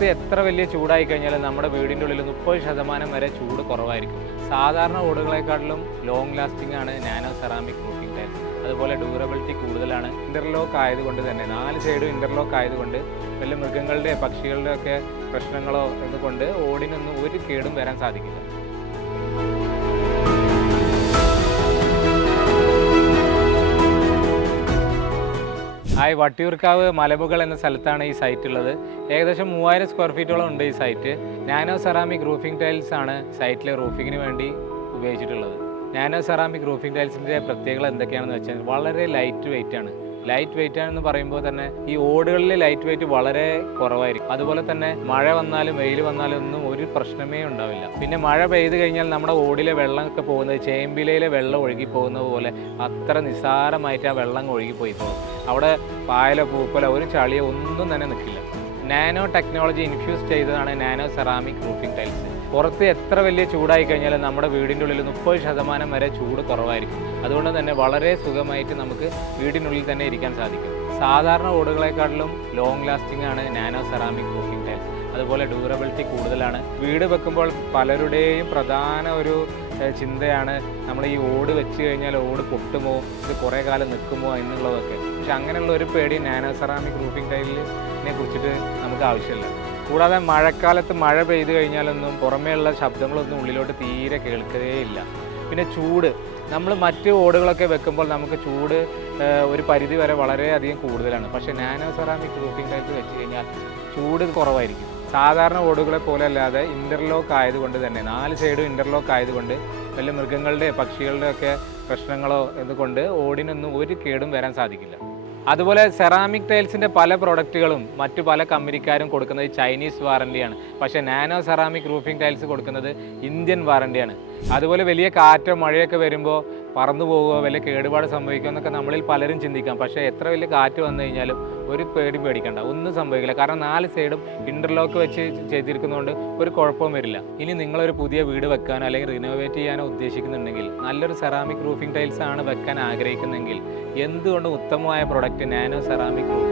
എത്ര വലിയ ചൂടായി കഴിഞ്ഞാലും നമ്മുടെ വീടിന്റെ ഉള്ളിൽ മുപ്പത് ശതമാനം വരെ ചൂട് കുറവായിരിക്കും. സാധാരണ ഓടുകളെക്കാട്ടിലും ലോങ് ലാസ്റ്റിംഗ് ആണ് നാനോ സെറാമിക് റൂഫിംഗ് ടൈൽസ് അതുപോലെ ഡ്യൂറബിലിറ്റി കൂടുതലാണ്. ഇന്റർലോക്ക് ആയതുകൊണ്ട് തന്നെ നാല് സൈഡും ഇന്റർലോക്ക് ആയതുകൊണ്ട് വലിയ മൃഗങ്ങളുടെ പക്ഷികളുടെയൊക്കെ പ്രശ്നങ്ങളോ കൊണ്ട് ഓടിനൊന്നും ഒരു കേടും വരാൻ സാധിക്കില്ല. ഹായ് വട്ടിയൂർക്കാവ് മലമുകൾ എന്ന സ്ഥലത്താണ് ഈ സൈറ്റ് ഉള്ളത്. ഏകദേശം മൂവായിരം സ്ക്വയർ ഫീറ്റോളം ഉണ്ട് ഈ site nano ceramic roofing tiles ആണ് സൈറ്റിലെ റൂഫിങ്ങിന് വേണ്ടി ഉപയോഗിച്ചിട്ടുള്ളത്. നാനോ സെറാമിക് റൂഫിംഗ് ടൈൽസിന്റെ പ്രത്യേകത എന്തൊക്കെയാണെന്ന് വെച്ചാൽ വളരെ ലൈറ്റ് വെയിറ്റ് ആണ്. ലൈറ്റ് വെയിറ്റ് ആണെന്ന് പറയുമ്പോൾ തന്നെ ഈ ഓടുകളിൽ ലൈറ്റ് വെയിറ്റ് വളരെ കുറവായിരിക്കും. അതുപോലെ തന്നെ മഴ വന്നാലും വെയിൽ വന്നാലും ഒന്നും ഒരു പ്രശ്നമേ ഉണ്ടാവില്ല. പിന്നെ മഴ പെയ്തു കഴിഞ്ഞാൽ നമ്മുടെ ഓടിലെ വെള്ളമൊക്കെ പോകുന്നത് ചേമ്പിലയിലെ വെള്ളം ഒഴുകി പോകുന്നത് പോലെ അത്ര നിസ്സാരമായിട്ട് ആ വെള്ളം ഒഴുകി പോയി പോകും. അവിടെ പായലോ പൂക്കലോ ഒരു ചളിയോ ഒന്നും തന്നെ നിൽക്കില്ല. നാനോ ടെക്നോളജി ഇൻഫ്യൂസ് ചെയ്തതാണ് നാനോ സെറാമിക് റൂഫിംഗ് ടൈൽസ് പുറത്ത് എത്ര വലിയ ചൂടായി കഴിഞ്ഞാലും നമ്മുടെ വീടിന്റെ ഉള്ളിൽ മുപ്പത് ശതമാനം വരെ ചൂട് കുറവായിരിക്കും. അതുകൊണ്ട് തന്നെ വളരെ സുഖമായിട്ട് നമുക്ക് വീടിനുള്ളിൽ തന്നെ ഇരിക്കാൻ സാധിക്കും. സാധാരണ ഓടുകളെക്കാട്ടിലും ലോങ് ലാസ്റ്റിംഗ് ആണ് നാനോ സെറാമിക് റൂഫിംഗ് ടൈൽസ് അതുപോലെ ഡ്യൂറബിലിറ്റി കൂടുതലാണ്. വീട് വെക്കുമ്പോൾ പലരുടെയും പ്രധാന ഒരു ചിന്തയാണ് നമ്മൾ ഈ ഓട് വെച്ച് കഴിഞ്ഞാൽ ഓട് പൊട്ടുമോ ഇത് കുറേ കാലം നിൽക്കുമോ എന്നുള്ളതൊക്കെ. പക്ഷെ അങ്ങനെയുള്ള ഒരു പേടി നാനോ സെറാമിക് റൂഫിംഗ് ടൈലിനെ കുറിച്ചിട്ട് നമുക്ക് ആവശ്യമില്ല. കൂടാതെ മഴക്കാലത്ത് മഴ പെയ്ത് കഴിഞ്ഞാലൊന്നും പുറമേയുള്ള ശബ്ദങ്ങളൊന്നും ഉള്ളിലോട്ട് തീരെ കേൾക്കുകയില്ല. പിന്നെ ചൂട്. നമ്മൾ മറ്റ് ഓടുകളൊക്കെ വെക്കുമ്പോൾ നമുക്ക് ചൂട് ഒരു പരിധി വരെ വളരെയധികം കൂടുതലാണ്. പക്ഷേ നാനോ സെറാമിക് റൂഫിംഗ് ടൈപ്പ് വെച്ച് കഴിഞ്ഞാൽ ചൂട് കുറവായിരിക്കും. സാധാരണ ഓടുകളെ പോലെ അല്ലാതെ ഇന്റർലോക്ക് ആയതുകൊണ്ട് തന്നെ നാല് സൈഡും ഇന്റർലോക്ക് ആയതുകൊണ്ട് വല്ല മൃഗങ്ങളുടെ പക്ഷികളുടെയൊക്കെ പ്രശ്നങ്ങളോ ഇതുകൊണ്ട് ഓടിനൊന്നും ഒരു കേടും വരാൻ സാധിക്കില്ല. അതുപോലെ സെറാമിക് ടൈൽസിന്റെ പല പ്രൊഡക്റ്റുകളും മറ്റു പല കമ്പനിക്കാരും കൊടുക്കുന്നത് ചൈനീസ് വാറണ്ടിയാണ് പക്ഷേ നാനോ സെറാമിക് റൂഫിംഗ് ടൈൽസ് കൊടുക്കുന്നത് ഇന്ത്യൻ വാറണ്ടിയാണ് അതുപോലെ വലിയ കാറ്റോ മഴയൊക്കെ വരുമ്പോൾ പറന്നു പോകുക വലിയ കേടുപാട് സംഭവിക്കുക എന്നൊക്കെ നമ്മളിൽ പലരും ചിന്തിക്കാം. പക്ഷേ എത്ര വലിയ കാറ്റ് വന്നു കഴിഞ്ഞാലും ഒരു പേടി പേടിക്കണ്ട. ഒന്നും സംഭവിക്കില്ല. കാരണം നാല് സൈഡും ഇന്റർലോക്ക് വെച്ച് ചെയ്തിരിക്കുന്നതുകൊണ്ട് ഒരു കുഴപ്പവും വരില്ല. ഇനി നിങ്ങളൊരു പുതിയ വീട് വെക്കാനോ അല്ലെങ്കിൽ റിനോവേറ്റ് ചെയ്യാനോ ഉദ്ദേശിക്കുന്നുണ്ടെങ്കിൽ നല്ലൊരു സെറാമിക് റൂഫിംഗ് ടൈൽസ് ആണ് വെക്കാൻ ആഗ്രഹിക്കുന്നതെങ്കിൽ എന്തുകൊണ്ടും ഉത്തമമായ product nano ceramic roofing